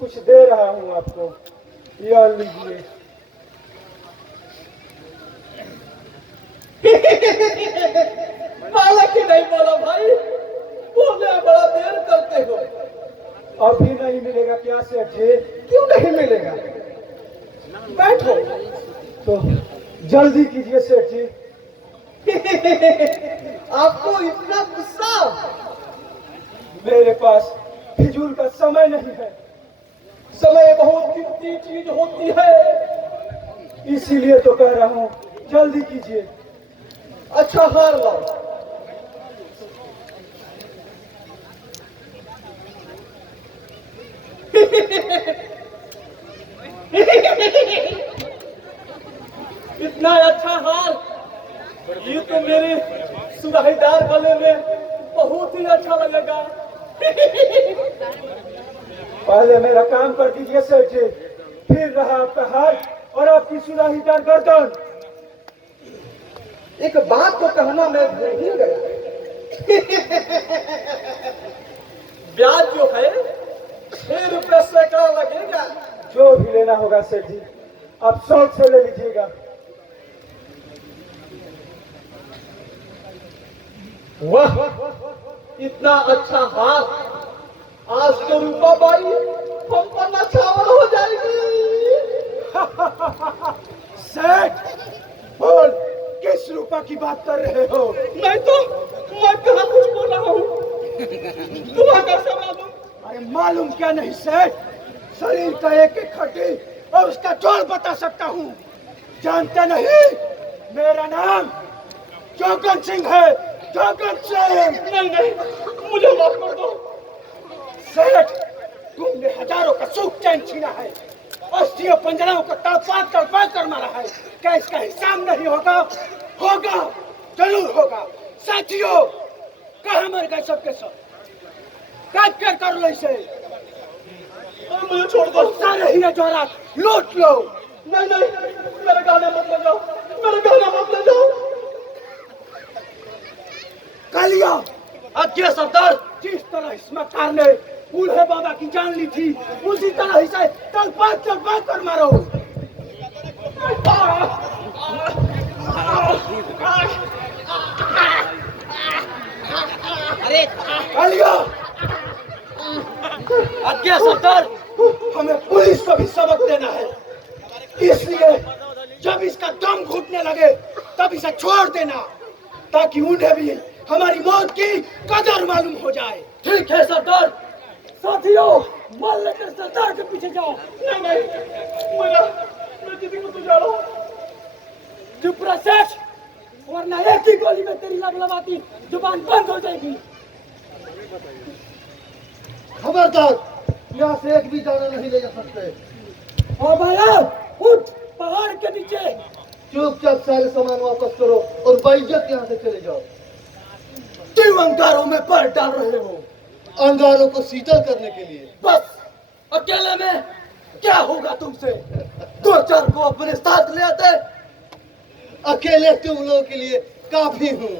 कुछ दे रहा हूँ आपको, यह लीजिए। माला की नहीं बोला भाई, बोलने में बड़ा देर करते हो। अभी नहीं मिलेगा क्या सेठ जी? क्यों नहीं मिलेगा? बैठो। तो जल्दी कीजिए सेठ जी। आपको इतना गुस्सा? मेरे पास फिजूल का समय नहीं है। समय बहुत कीमती चीज होती है। इसीलिए तो कह रहा हूँ, जल्दी कीजिए। अच्छा हार लाओ। इतना अच्छा हार, ये तो मेरे सुराहीदार गले में बहुत ही अच्छा लगेगा। पहले मेरा काम कर दीजिए सेठ जी, फिर रहा आपका हाथ और आपकी सुराहीदार गर्दन। एक बात तो कहना मैं भूल ही गया। ब्याज जो है 6 रुपये सैकड़ा लगेगा। जो भी लेना होगा सेठ जी, आप शौक से ले लीजिएगा। वाह, इतना अच्छा हाथ। आज तो रूपा बाई हम पर नछावर हो जाएगी। सेठ, बोल, किस रूपा की बात कर रहे हो? मैं कहाँ कुछ बोल रहा हूँ, तुम्हें कैसे मालूम? अरे मालूम क्या नहीं सेठ, शरीर का एक एक हड्डी और उसका जोड़ बता सकता हूँ। जानते नहीं, मेरा नाम जोगन सिंह है, जोगन सिंह। नहीं, मुझे माफ कर दो। सेठ, तुमने हजारों का सुख चैन छीना है, अस्थियों पंजराओं को तड़पा कर मारा है। क्या इसका हिसाब नहीं होगा? होगा, जरूर होगा। साथियों, कहाँ मर गए सबके सब? काट कर लो इसे। मुझे छोड़ दो। सारे हीरे जवाहरात लूट लो। नहीं, मेरे गाने मत ले जाओ, मेरे गाने मत ले जाओ। कालिया, आज्ञा सरदार। जिस तरह इस मक्कार ने बूढ़े बाबा की जान ली थी, उसी तरह इसे तड़पा कर मारो। अरे कालिया, आज्ञा सरदार। हमें पुलिस को भी सबक देना है, इसलिए जब इसका दम घुटने लगे तब इसे छोड़ देना, ताकि उन्हें भी हमारी मौत की कदर मालूम हो जाए। ठीक है सरदार। साथियों, माल लेकर सरदार के पीछे जाओ। नहीं, मैं दीदी को तुझा रहा हूँ। चुप रह सेठ, वरना एक ही गोली में तेरी लबलबाती जुबान बंद हो जाएगी। खबरदार, यहाँ से एक भी जाना नहीं ले जा सकते। और भैया, उठ, पहाड़ के नीचे। चुपचाप सारे सामान वापस करो और बेइज्जत यहाँ से चले जाओ। क्यों अंगारों में पर डाल रहे हो? अंगारों को शीतल करने के लिए। बस, अकेले में क्या होगा तुमसे? 2-4 को अपने साथ ले आते। अकेले तुम लोगों के लिए काफी हूँ।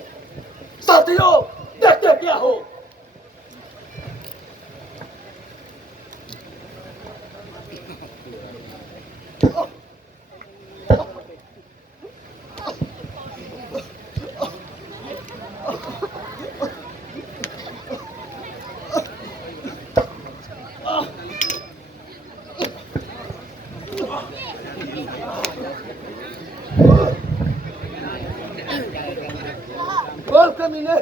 साथियों, देखते क्या हो। बोल कमीने।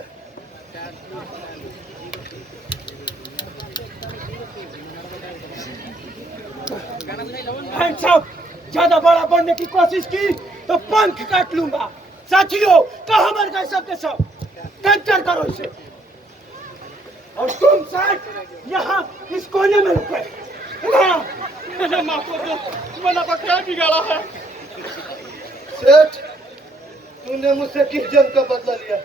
ज्यादा बड़ा बनने की कोशिश की तो पंख काट लूंगा। साथियों, कहाँ मर गए सबके सब? कैप्चर करो इसे। और तुम सेठ यहाँ इस कोने में रुके। मुझे माफ कर दो, मैंने तो क्या बिगाड़ा है? सेठ, तूने मुझसे किस जंग का बदला लिया?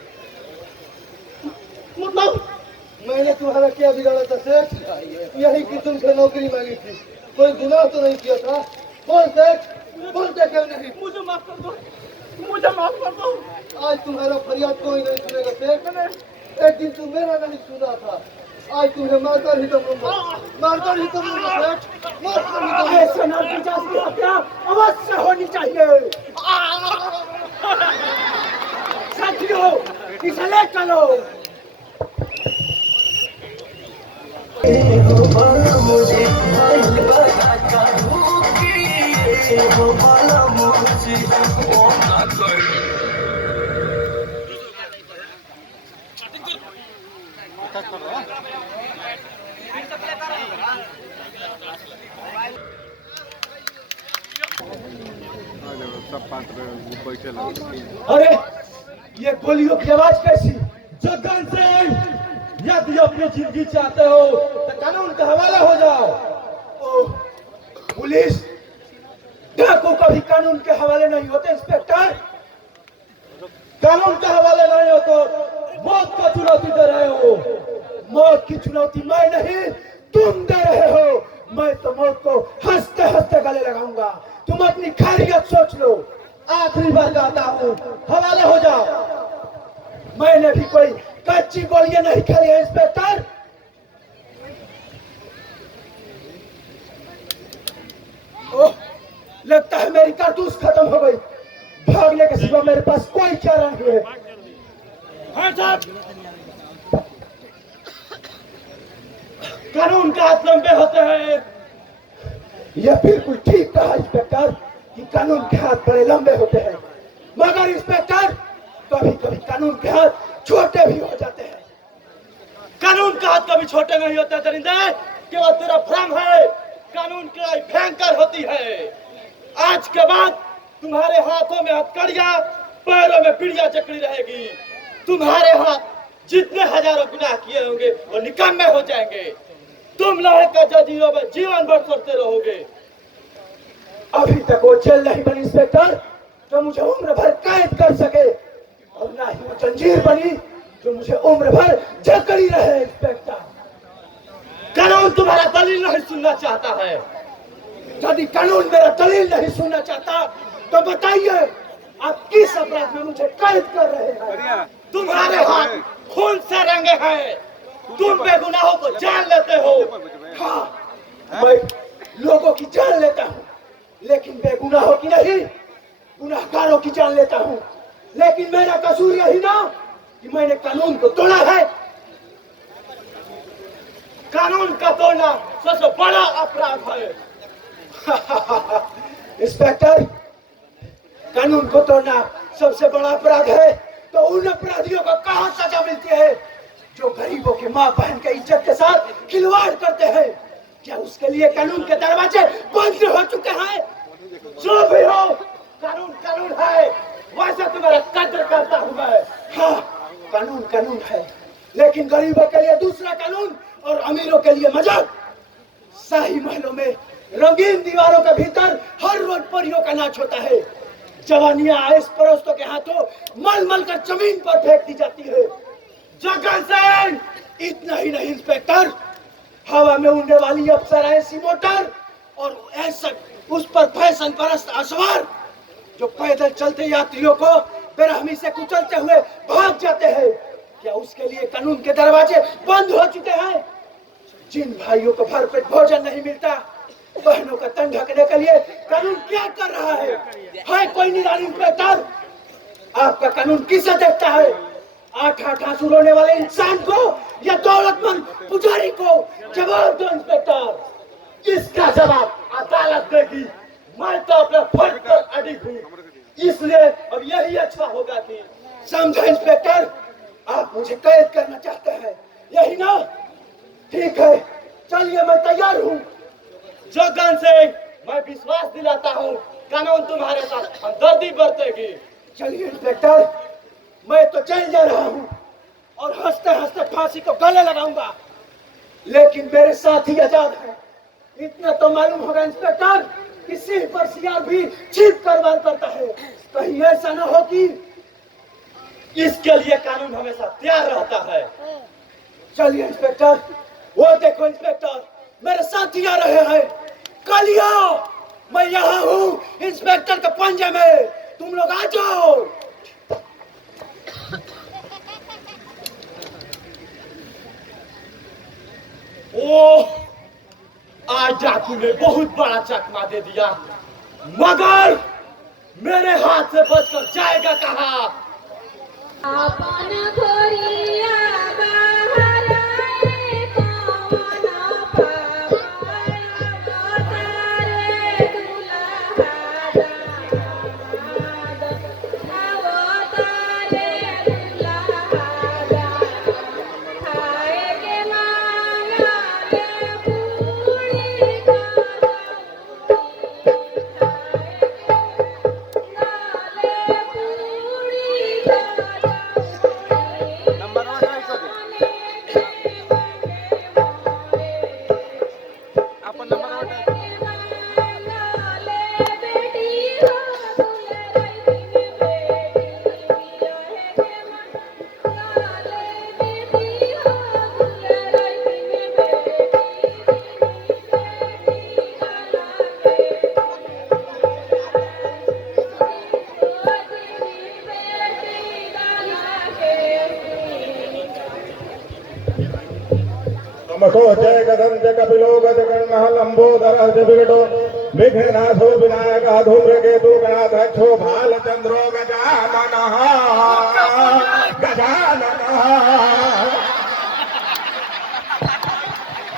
मतलब मैंने तुम्हारा क्या बिगाड़ा था सेठ? यही कि तुमसे नौकरी मांगी थी। कोई गुनाह तो नहीं किया था? बोल सेठ, बोलते क्यों नहीं? मुझे माफ कर दो, मुझे माफ कर दो। आज तुम्हारा फरियाद कोई नहीं सुनेगा सेठ। एक दिन तुम मेरा नहीं सुना था, आज तुम्हें मारकर ही तो लूंगा, मारकर ही तो लूंगा सेठ। ऐसे नरपिशाच की हत्या अवश्य होनी चाहिए। साथियों, इसे ले चलो। अरे ये गोलियों की आवाज कैसी? जगन सिंह, यदि अपनी जिंदगी चाहते हो तो कानून का हवाला हो जाओ। ओ, पुलिस डाकू कभी कानून के हवाले नहीं होते इंस्पेक्टर। कानून के हवाले नहीं हो तो मौत का चुनौती दे रहे हो। मौत की चुनौती मैं नहीं, तुम दे रहे हो। मैं तो मौत को हंसते हंसते गले लगाऊंगा। तुम अपनी खैरियत सोच लो। आखिरी बार कहता हूँ, हवाले हो जाओ। मैंने भी कोई कच्ची गोलियां नहीं खाई है इंस्पेक्टर। ओह, लगता है मेरी कारतूस खत्म हो गई। भागने के सिवा मेरे पास कोई चारा नहीं है। हाँ साहब, कानून के हाथ लंबे होते हैं। यह बिल्कुल ठीक कहा इंस्पेक्टर कि कानून के हाथ बड़े लंबे होते हैं, मगर इंस्पेक्टर कभी कभी कानून के हाथ छोटे भी हो जाते हैं। कानून के हाथ कभी छोटे नहीं होते दरिंदे, केवल तेरा भ्रम है। कानून की लड़ाई भयंकर होती है। आज के बाद तुम्हारे हाथों में हथकड़ियां, पैरों में पिड़िया चकड़ी रहेगी। तुम्हारे हाथ जितने हजारों गुनाह किए होंगे वो निकम्मे हो जाएंगे। तुम लोहे का जंजीरों में जीवन भर सड़ते रहोगे। अभी तक वो जेल नहीं बनी इंस्पेक्टर जो मुझे उम्र भर कैद कर सके, और ना ही वो जंजीर बनी जो मुझे उम्र भर जकड़ी रहे। इंस्पेक्टर, कानून तुम्हारा दलील नहीं सुनना चाहता है। यदि कानून मेरा दलील नहीं सुनना चाहता तो बताइए आप किस अपराध में मुझे कैद कर रहे हैं? तुम्हारे हाथ खून से रंगे हैं। तुम बेगुनाहों को जान लेते हो। हाँ, मैं लोगों की जान लेता हूँ, लेकिन बेगुनाहों की नहीं, गुनाहगारों की जान लेता हूँ। लेकिन मेरा कसूर यही ना कि मैंने कानून को तोड़ा है। कानून का तोड़ना सबसे बड़ा अपराध है। इंस्पेक्टर, कानून को तोड़ना सबसे बड़ा अपराध है तो उन अपराधियों को कहाँ सजा मिलती है जो गरीबों के माँ बहन के इज्जत के साथ खिलवाड़ करते हैं? क्या उसके लिए कानून के दरवाजे बंद हो चुके हैं? जो भी हो, कानून कानून है। वैसे तुम्हारा कदर करता हूँ मैं। हाँ, कानून कानून है, लेकिन गरीबों के लिए दूसरा कानून और अमीरों के लिए मजाक। शाही महलों में रंगीन दीवारों के भीतर हर रोज परियों का नाच होता है। जवानियां आइस परोस्तों के हाथों मल मल कर जमीन पर फेंक दी जाती है। जगन सिंह, इतना ही नहीं इंस्पेक्टर, हवा में उड़ने वाली अप्सराएं सी मोटर और ऐसा उस पर फैशन परस्त अश्वार जो पैदल चलते यात्रियों को बेरहमी से कुचलते हुए भाग जाते हैं, क्या उसके लिए कानून के दरवाजे बंद हो चुके हैं? जिन भाइयों को भरपेट भोजन नहीं मिलता, बहनों का तन ढकने के लिए कानून क्या कर रहा है? कोई निराली इंस्पेक्टर? आपका कानून किसे देखता है? आठ आठ आंसू रोने वाले इंसान को या दौलतमंद पुजारी को? जवाब दो इंस्पेक्टर। इसका जवाब अदालत देगी। मैं तो अपना फर्ज पर अडिग हूँ, इसलिए अब यही अच्छा होगा कि समझे इंस्पेक्टर, आप मुझे कैद करना चाहते हैं, यही ना? ठीक है, चलिए मैं तैयार हूँ। जगन सिंह, मैं विश्वास दिलाता हूँ कानून तुम्हारे साथ हमदर्दी बरतेगी। चलिए इंस्पेक्टर, मैं तो जेल जा रहा हूँ और हंसते हंसते फांसी को गले लगाऊंगा, लेकिन मेरे साथी आजाद है। इतना तो मालूम होगा इंस्पेक्टर कि सिंह पर सियार भी छिप कर वार करता है। कहीं ऐसा न हो कि इसके लिए कानून हमेशा तैयार रहता है। चलिए इंस्पेक्टर, वो देखो इंस्पेक्टर, मेरे साथी आ रहे हैं। कालिया, मैं यहाँ हूँ इंस्पेक्टर के पंजे में, तुम लोग आ जाओ। ओह, आज डाकू ने बहुत बड़ा चकमा दे दिया, मगर मेरे हाथ से बचकर जाएगा कहाँ? अपन खोरिया बाहर आए कौन पावाया अवतारे दुल्हा दामाद अवतारे दुल्हा दामाद खाए के मांगा ले पूरी नमको जय गदंत कपिलो गजकर्णः लंबोदरः विकटो विघ्ननाथो विनायकः धूम्रकेतु गणाध्यक्षो भालचंद्रो गजाननः गजाननः।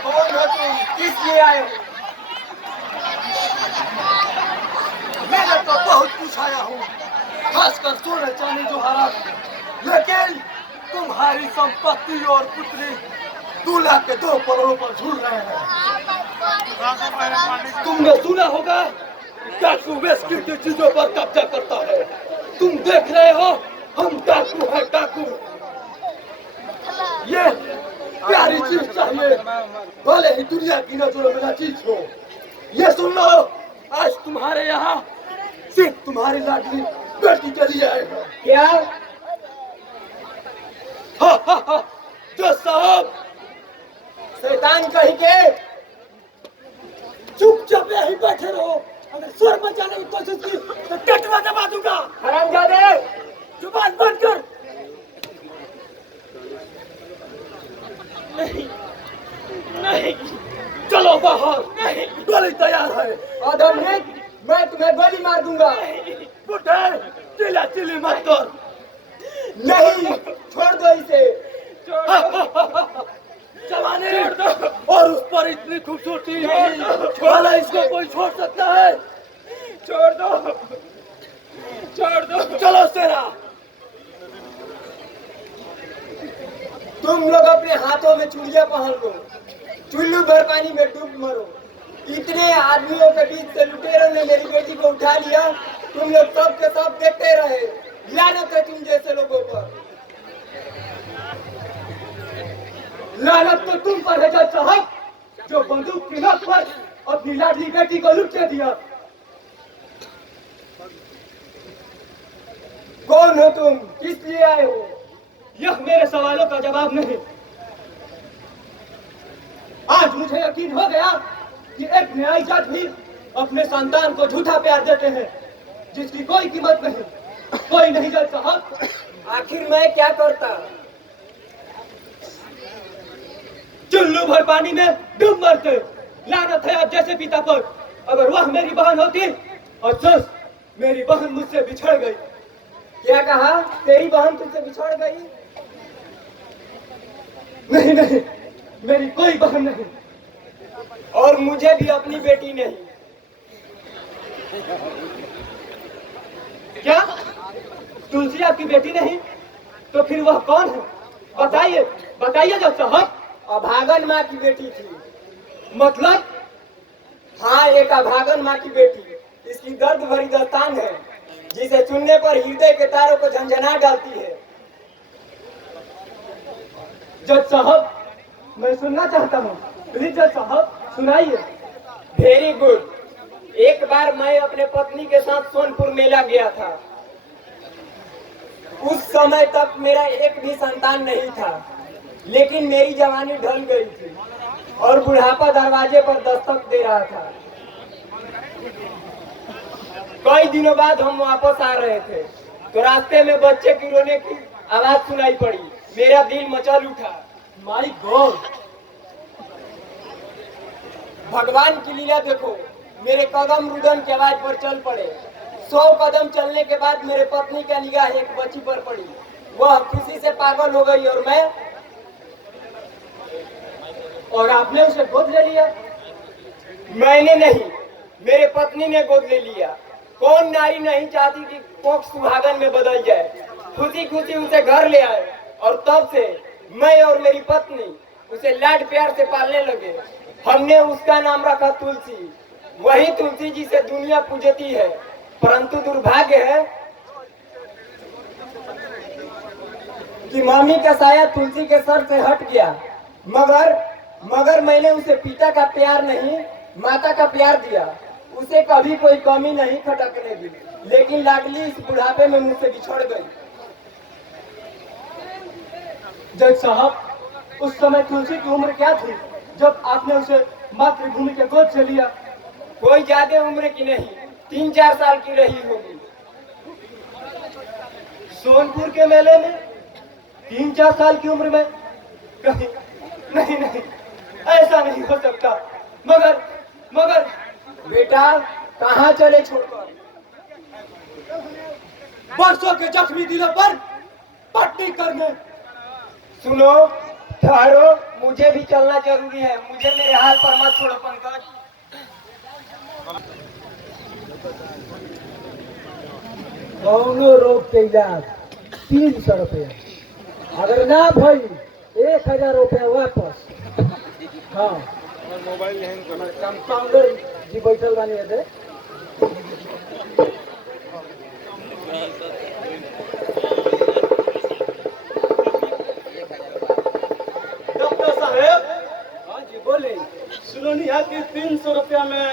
कौन हो तुम? किस लिए आए हो? मैंने तो बहुत कुछ आया हूँ, खासकर सोने चांदी जवाहरात, लेकिन तुम्हारी संपत्ति और पुत्री दूल्हा के 2 पलड़ों पर झूल रहे हैं। तुमने सुना होगा डाकू बेशकीमती चीजों पर कब्जा करता है। तुम देख रहे हो हम डाकू है, डाकू। ये प्यारी चीज चाहिए, भले ही दुनिया की नजरों में ना चीज हो। ये सुन लो, आज तुम्हारे यहाँ सिर्फ तुम्हारी लाडली बेटी के लिए आए हैं। क्या? जो साहब शैतान कहीं के चुपचाप यहीं बैठे रहो। अगर स्वर मचाने की कोशिश की तो टटवा दबा दूंगा। हरामजादे, जुबान बंद कर। नहीं नहीं, चलो बाहर। नहीं, गोली तैयार है। आदमनिक, मैं तुम्हें गोली मार दूंगा। बुढ़े, चिल्ला चिल्ली मत कर। नहीं, छोड़ दो इसे। जवानी और उस पर इतनी खूबसूरती, भला इसको कोई छोड़ सकता है? छोड़ दो, छोड़ दो। चलो सेरा, तुम लोग अपने हाथों में चूड़ियां पहन लो, चुल्लू भर पानी में डूब मरो। इतने आदमियों के बीच से लुटेरों ने मेरी बेटी को उठा लिया, तुम लोग सब के सब देखते रहे। लानत है तुम जैसे लोगों पर। लानत तो तुम पर है जज साहब, जो बंदूक की नोक पर अपनी लाडली बेटी को लुट के दिया। कौन हो तुम? किस लिए आए हो? यह मेरे सवालों का जवाब नहीं। आज मुझे यकीन हो गया कि एक न्याय जज भी अपने संतान को झूठा प्यार देते हैं, जिसकी कोई कीमत नहीं। कोई नहीं जज साहब। आखिर मैं क्या करता? चुल्लू भर पानी में डूब मरते। लानत है आप जैसे पिता पर। अगर वह मेरी बहन होती। अफसोस, मेरी बहन मुझसे बिछड़ गई। क्या कहा? तेरी बहन तुझसे बिछड़ गई? नहीं नहीं, मेरी कोई बहन नहीं, और मुझे भी अपनी बेटी नहीं। क्या तुलसी आपकी बेटी नहीं? तो फिर वह कौन है? बताइए, बताइए जज साहब। अभागन माँ की बेटी थी। मतलब? हाँ, एक अभागन माँ की बेटी। इसकी दर्द भरी दास्तान है, जिसे सुनने पर हृदय के तारों को झंझना डालती है। जज साहब, मैं सुनना चाहता हूँ। प्लीज जज साहब, सुनाइए। Very good. एक बार मैं अपने पत्नी के साथ सोनपुर मेला गया था। उस समय तक मेरा एक भी संतान नहीं था, लेकिन मेरी जवानी ढल गई थी और बुढ़ापा दरवाजे पर दस्तक दे रहा था। कई दिनों बाद हम वापस आ रहे थे, तो रास्ते में बच्चे की रोने की आवाज सुनाई पड़ी। मेरा दिल मचल उठा। My God! भगवान की लीला देखो, मेरे कदम रुदन की आवाज पर चल पड़े। 100 कदम चलने के बाद मेरे पत्नी का निगाह एक बच्ची पर पड़ी। वह खुशी से पागल हो गई और आपने उसे गोद ले लिया? मैंने नहीं, मेरे पत्नी ने गोद ले लिया। कौन नारी नहीं चाहती कि कोख सुहागन में बदल जाए। खुशी खुशी उसे घर ले आए और तब से मैं और मेरी पत्नी उसे लाड प्यार से पालने लगे। हमने उसका नाम रखा तुलसी। वही तुलसी जी से दुनिया पूजती है, परंतु दुर्भाग्य है कि मम्मी का साया तुलसी के सर से हट गया। मगर मैंने उसे पिता का प्यार नहीं, माता का प्यार दिया। उसे कभी कोई कमी नहीं खटकने दी, लेकिन लाडली इस बुढ़ापे में मुझसे बिछड़ गई। जज साहब, उस समय तुलसी की उम्र क्या थी जब आपने उसे मातृभूमि के गोद से लिया? कोई ज्यादा उम्र की नहीं, 3-4 साल की रही होगी। सोनपुर के मेले में 3-4 साल की उम्र में? कहीं नहीं, ऐसा नहीं हो सकता। मगर बेटा कहाँ चले छोड़कर? बरसों के जख्मी दिलों पर पट्टी करने। सुनो, ठहरो, मुझे भी चलना जरूरी है। मुझे मेरे हाल पर मत छोड़ो पंकज। कौनो रोग के इलाज 300 रुपया, अगर ना भाई 1000 रुपया वापस। हाँ, हमारे कंपाउंडर जी बैठल बानी है। डॉक्टर साहेब, हाँ जी बोले। सुननी है कि 300 रुपया में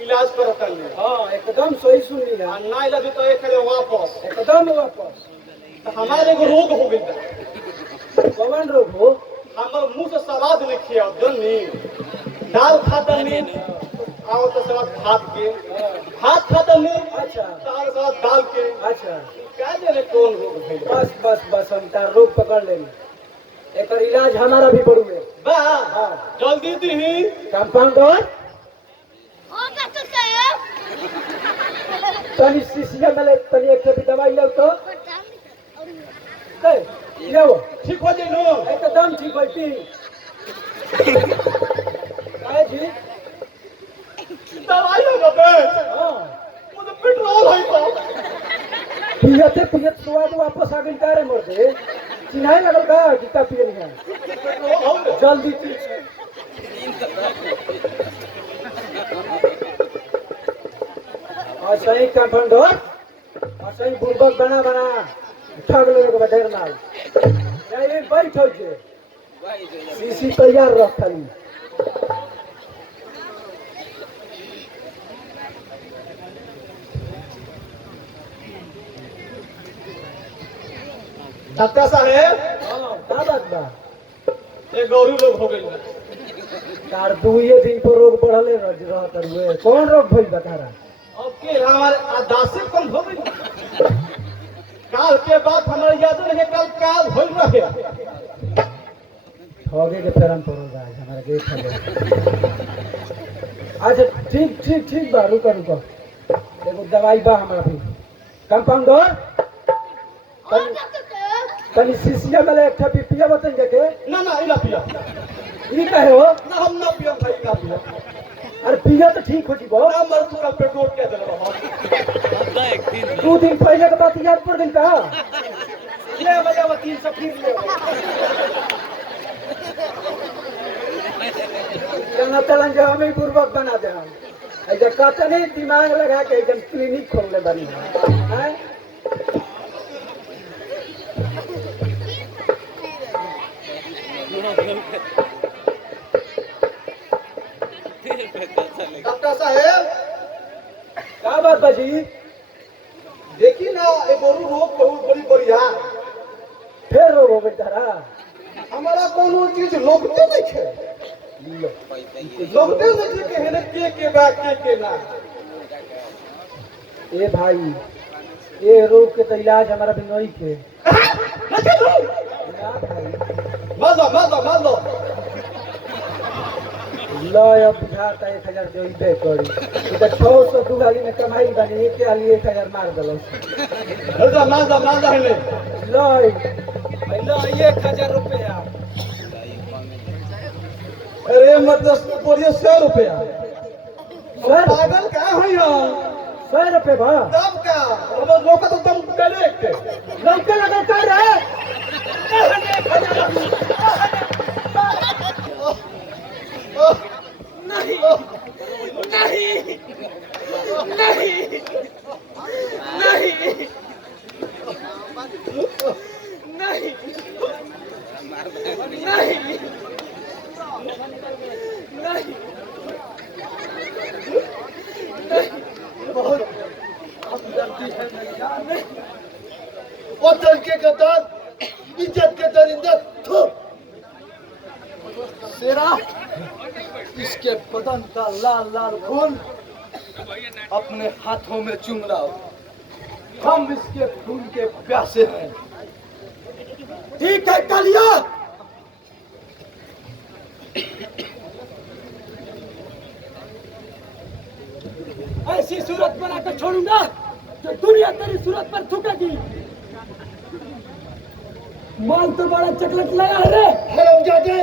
इलाज करता है। हाँ, एकदम सही सुनी है। ना इलाज तो 1000 वापस। एकदम वापस। तो हमारे एगो रोग हो गई। कौन रोग हो? हमारे मुंह से सवाद नहीं खिया दनी। दाल खाता नहीं, आओ तो सवाद भात खाता नहीं। अच्छा। दाल सवाद दाल के। अच्छा, क्या जाने कौन रोग है। बस हम तार रोग पकड़ लेंगे। एक इलाज हमारा भी पड़ूगे। बा हाँ। जल्दी दी। कंपाउंडर तनी शीशिया में तनी एक ठेपी दवाई लो तो लो, ठीक हो जाए। एकदम ठीक हो पी। काहे जी? दवाई हो गए। हाँ, वो तो पेट्रोल है तो। पियत स्वाद वापस आ गई। तारे मर दे चिन्हाई लगल का कितना पिए नहीं। पेट्रोल हो गए। जल्दी चीज और सही कंपाउंडर और सही बुर्बक बना ठग लोग के ढेर नाल ये बैठो जे सीसी तैयार रख खाली। डॉक्टर साहेब, हाँ, का बात बा? ये गौरी लोग हो गई। तार 2 दिन पर रोग बढ़ले रहत हुए। कौन रोग भइल बता रहा? अब के हमारे आदासी कम हो गई। काल के बाद हमारे याद नहीं, कल काल हो रहे। ठगे के फेरम पड़ल बा हमारे के ठगे। अच्छा ठीक बा, रुको एगो दवाई बा हमारा भी। कंपाउंडर तनी शीशिया में एक ठेपी पिया बताई देखे। ना इला पिया। ई कहे हो? ना हम ना पिया भाई, ना पिया। अरे पिया तो ठीक हो जीबो। ना मर पूरा पेट्रोल क्या दे रहा। 2 दिन पहले के बात याद पड़ गई का? ले बजा वो 300 फिर ले। जना तलन जो हमें पूर्वक बना दे हम। ऐसा कहते नहीं दिमाग लगा के एकदम क्लिनिक खोल ले बनी है। डॉक्टर साहेब, क्या बात बाजी? देखी ना ये गोरू रोग बहुत बड़ी बढ़िया। फिर रोग हो गई तारा? हमारा कोनो चीज लोगते नहीं है। लोगते नहीं के है के बात के ना। ए भाई, ये रोग के तो इलाज हमारा भी नहीं के। ना भाई, मार दो। लो अब बुझाता 1000 जोइबे करी तो 600 दुगाली में कमाई बनी एक आली 1000 मार दलो हल्दा मांदा है लो 1000 रुपया अरे मतलब बोलिए 100 रुपया सर पागल क्या है यार 100 रुपये भा तब का अब लोग तो तुम डायरेक्ट लौके लगा कर है नहीं नहीं नहीं नहीं नहीं नहीं नहीं बहुत हमदर्दी है मेरी जान में वतन के गद्दार इज्जत के दरिंदे थू सेरा इसके बदन का लाल लाल खून अपने हाथों में चूम रहा हो हम इसके खून के प्यासे हैं ठीक है कालिया ऐसी सूरत बनाकर छोड़ूंगा जो दुनिया तेरी सूरत पर थूकेगी माल तो बड़ा चकलेट लाया है रे हरामजादे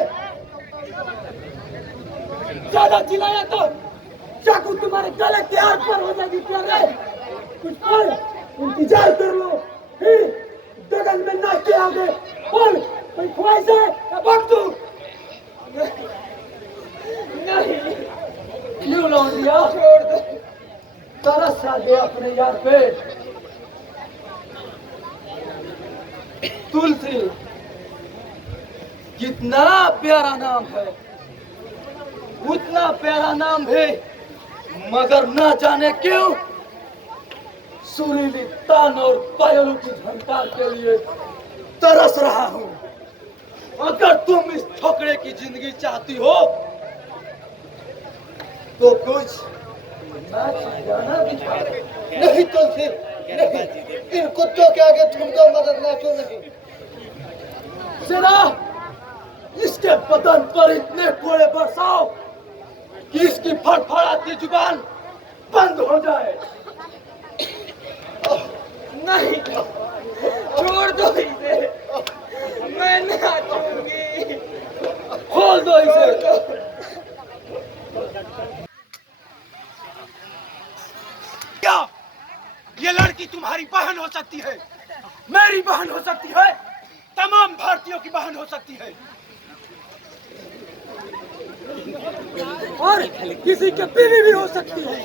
ज्यादा चिल्लाया तो चाकू तुम्हारे गले के हाथ पर हो जाएगी क्या रे कुछ बोल इंतजार कर लो फिर दगन में नाच के आगे बोल कोई ख्वाहिश है या भाग तू नहीं क्यों लौट दिया छोड़ दे तरस आ गया अपने यार पे तुलसी कितना प्यारा नाम है उतना प्यारा नाम है मगर ना जाने क्यों सुरीली तान और पायलों की झंकार के लिए तरस रहा हूं अगर तुम इस छोकरे की जिंदगी चाहती हो तो कुछ नहीं तुलसी नहीं इन कुत्तों के आगे तुमको मदद नाचो नहीं सेना इसके बदन पर इतने कोड़े बरसाओ कि इसकी फड़फड़ाती जुबान बंद हो जाए नहीं छोड़ दो इसे मैं नाचूंगी खोल दो इसे क्या ये लड़की तुम्हारी बहन हो सकती है मेरी बहन हो सकती है तमाम भारतीयों की बहन हो सकती है और किसी के बीवी भी हो सकती है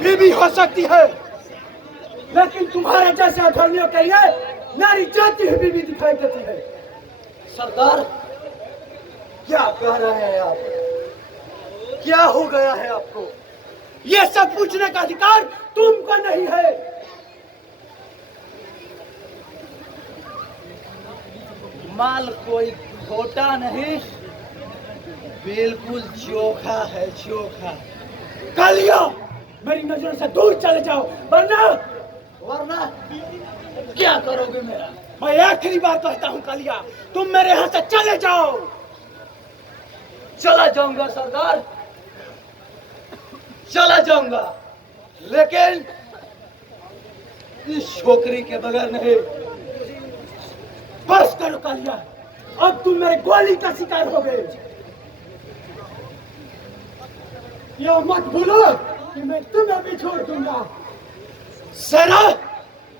बीवी हो सकती है लेकिन तुम्हारे जैसे अधर्मियों के लिए नारी जाती हुई बीवी दिखाई देती है सरदार क्या कह रहे हैं आप क्या हो गया है आपको ये सब पूछने का अधिकार तुमको नहीं है माल कोई खोटा नहीं बिल्कुल चोखा है चोखा कालिया मेरी नजरों से दूर चले जाओ वरना वरना क्या करोगे मेरा मैं आखिरी बार कहता हूँ कालिया तुम मेरे यहाँ से चले जाओ चला जाऊंगा सरदार चला जाऊंगा लेकिन इस छोकरी के बगैर नहीं बस करो कालिया अब तुम मेरे गोली का शिकार हो गए यह मत भूलो कि मैं तुम्हें भी छोड़ दूंगा सेना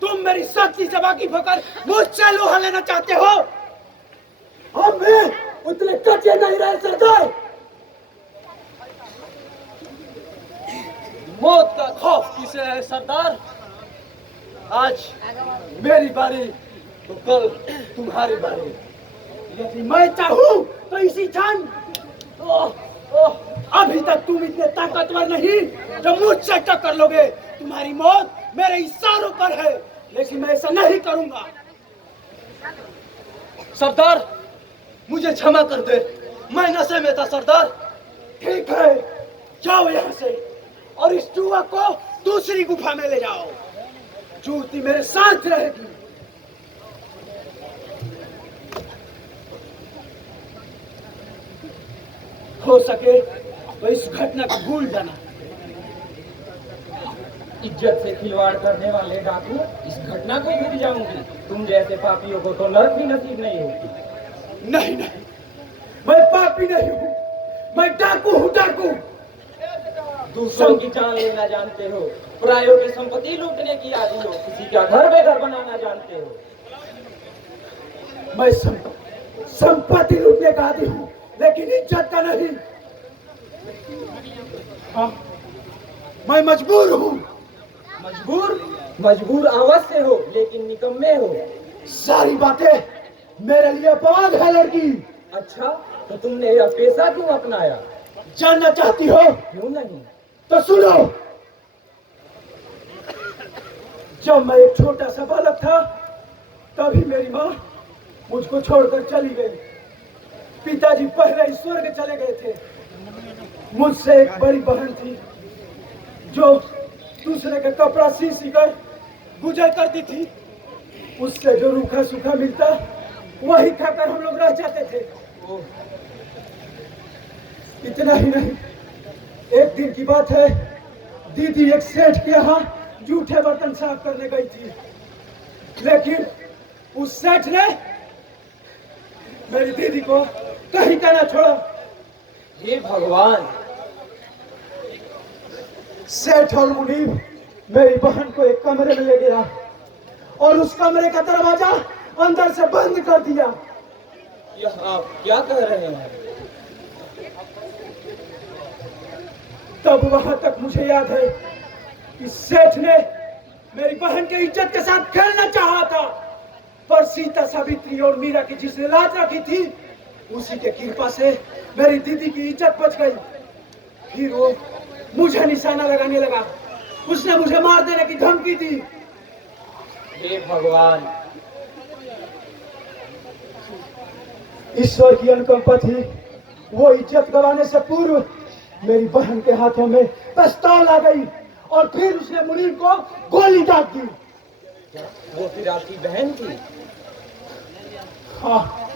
तुम मेरी शक्ति से वाकिफ होकर मुझसे लोहा लेना चाहते हो हम भी उतने कच्चे नहीं रह सरदार मौत का खौफ किसे है सरदार आज मेरी बारी तो कल तुम्हारी बारी यदि मैं चाहूं तो इसी क्षण अभी तक तुम इतने ताकतवर नहीं जो मुझसे टक्कर लोगे तुम्हारी मौत मेरे इशारों पर है लेकिन मैं ऐसा नहीं करूंगा सरदार मुझे क्षमा कर दे मैं नशे में था सरदार ठीक है जाओ यहाँ से और इस चूहा को दूसरी गुफा में ले जाओ जूती मेरे साथ रहेगी हो सके तो इस घटना को भूल जाना। इज्जत से खिलवाड़ करने वाले डाकू इस घटना को भूल जाऊंगी। तुम जैसे पापियों को तो नर्क भी नसीब नहीं होती। नहीं नहीं, मैं पापी नहीं हूँ, मैं डाकू हूँ, डाकू। दूसरों की जान लेना जानते हो, परायों की संपत्ति लूटने की आदी हो, किसी का घर बेघर बनाना जानते हो। मैं संपत्ति लूटने का आदी हूँ, लेकिन इज्जत का नहीं। हाँ, मैं मजबूर हूँ। मजबूर अवश्य हो, लेकिन निकम्मे हो। सारी बातें मेरे लिए अपवाद है लड़की। अच्छा, तो तुमने यह पेशा क्यों अपनाया? जानना चाहती हो? क्यों नहीं? तो सुनो। जब मैं एक छोटा सा बालक था, तभी मेरी माँ मुझको छोड़कर चली गई। पिताजी पहले ही स्वर्ग चले गए थे। मुझसे एक बड़ी बहन थी जो दूसरे का कपड़ा सी कर गुजर करती थी। उससे जो रूखा सूखा मिलता वही खाकर हम लोग रह जाते थे। इतना ही नहीं, एक दिन की बात है, दीदी एक सेठ के यहाँ जूठे बर्तन साफ करने गई थी, लेकिन उस सेठ ने मेरी दीदी को कहीं का ना छोड़ा। हे भगवान! सेठ और मुनीब मेरी बहन को एक कमरे में ले गया और उस कमरे का दरवाजा अंदर से बंद कर दिया। यह आप क्या कह रहे हैं? तब वहां तक मुझे याद है कि सेठ ने मेरी बहन की इज्जत के साथ खेलना चाहा था, पर सीता, सावित्री और मीरा की जिसने लाज रखी थी, उसी के कृपा से मेरी दीदी की इज्जत बच गई। फिर वो मुझे निशाना लगाने लगा। उसने मुझे मार देने की धमकी दी। हे भगवान! ईश्वर की अनुकंपा थी। वो इज्जत गंवाने से पूर्व मेरी बहन के हाथों में पिस्तौल आ गई और फिर उसने मुनीब को गोली दाग दी। वो फिर आपकी बहन थी? हाँ,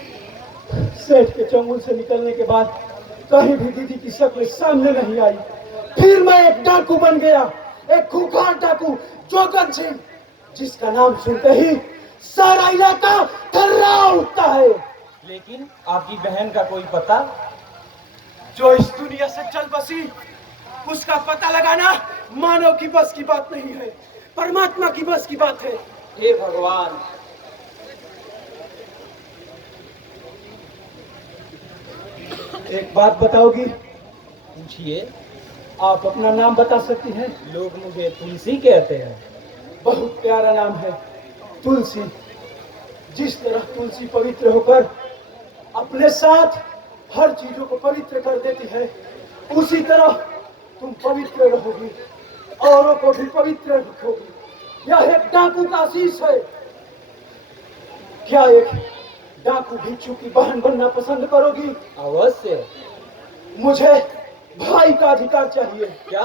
सेठ के चंगुल से निकलने के बाद कहीं भी दीदी की शक्ल सामने नहीं आई। फिर मैं एक डाकू बन गया, एक खूंखार डाकू, जोगन सिंह, जिसका नाम सुनते ही सारा इलाका थर्रा उठता है। लेकिन आपकी बहन का कोई पता? जो इस दुनिया से चल बसी, उसका पता लगाना मानव की बस की बात नहीं है, परमात्मा की बस की बात है। हे भगवान! एक बात बताओगी? पूछिए। आप अपना नाम बता सकती हैं? लोग मुझे तुलसी कहते हैं। बहुत प्यारा नाम है, तुलसी। जिस तरह तुलसी पवित्र होकर अपने साथ हर चीजों को पवित्र कर देती है, उसी तरह तुम पवित्र रहोगी, औरों को भी पवित्र रखोगी। यह एक डाकू का आशीष है। क्या एक डाकू भिक्षु की बहन बनना पसंद करोगी? अवश्य। मुझे भाई का अधिकार चाहिए। क्या?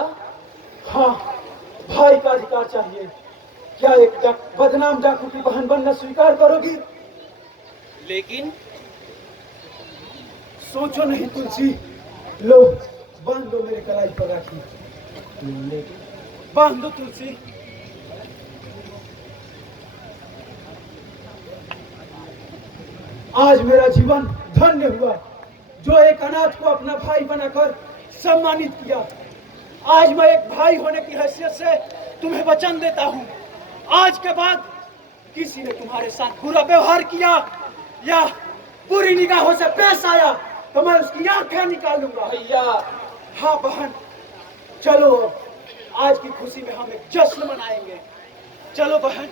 हाँ, भाई का अधिकार चाहिए। क्या एक बदनाम डाकू की बहन बनना स्वीकार करोगी? लेकिन सोचो नहीं तुलसी। लो, बांध दो मेरे कलाई पर राखी। बांध दो तुलसी। आज मेरा जीवन धन्य हुआ, जो एक अनाथ को अपना भाई बनाकर सम्मानित किया। आज मैं एक भाई होने की हैसियत से तुम्हें वचन देता हूँ, आज के बाद किसी ने तुम्हारे साथ बुरा व्यवहार किया या बुरी निगाहों से पेश आया तो मैं उसकी आंखें निकालूंगा। भैया! हाँ बहन, चलो आज की खुशी में हम एक जश्न मनाएंगे। चलो बहन।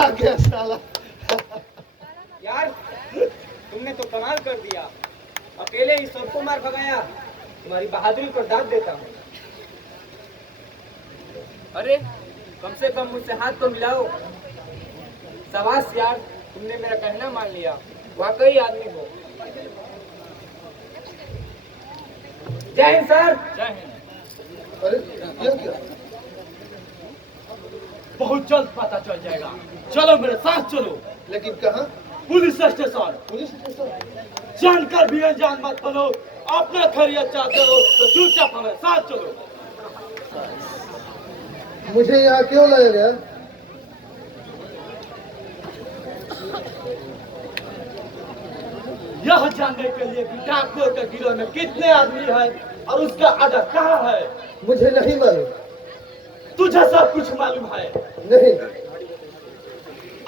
आगे साला। यार, तुमने तो कमाल कर दिया। अकेले ही सबको मार भगाया। तुम्हारी बहादुरी पर दाद देता हूँ। अरे, कम से कम मुझसे हाथ तो मिलाओ। शाबाश यार, तुमने मेरा कहना मान लिया, वाकई आदमी हो। जय हिंद सर। जय हिंद। अरे ये क्या? बहुत जल्द पता चल जाएगा। चलो मेरे साथ चलो। लेकिन कहाँ? Police station. Police station? जानकर भी अनजान मत बनो। अपना खैरियत चाहते हो तो चुपचाप हमारे साथ चलो। मुझे यहाँ क्यों लाया गया? यह जानने के लिए कि डाकुओं के गिरोह में कितने आदमी हैं और उसका अड्डा कहाँ है। मुझे नहीं मालूम। तुझे सब कुछ मालूम है। नहीं।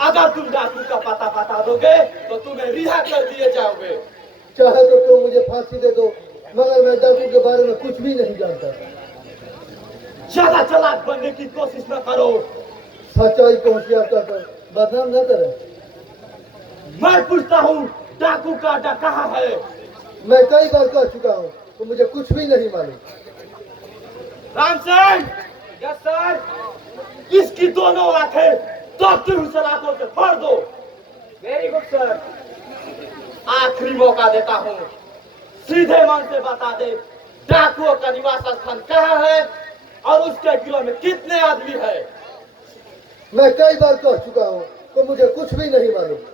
अगर तुम डाकू का पता बता दोगे तो तुम्हें रिहा कर दिए जाओगे। चाहे तो तुम मुझे फांसी दे दो, मगर मैं डाकू के बारे में कुछ भी नहीं जानता। ज्यादा चालाक बनने की कोशिश न करो। सच्चाई को होशियार कर बदनाम न करें। मैं पूछता हूँ डाकू का अड्डा कहाँ है। मैं कई बार कह चुका हूँ तो मुझे कुछ भी नहीं मालूम। Ramchandra, yes sir. इसकी दोनों आंखें तो तुम सलाखों से फोड़ दो। Very good sir. आखिरी मौका देता हूँ, सीधे मन से बता दे डाकुओं का निवास स्थान कहाँ है और उसके गिरोह में कितने आदमी है। मैं कई बार कह चुका हूँ तो मुझे कुछ भी नहीं मालूम।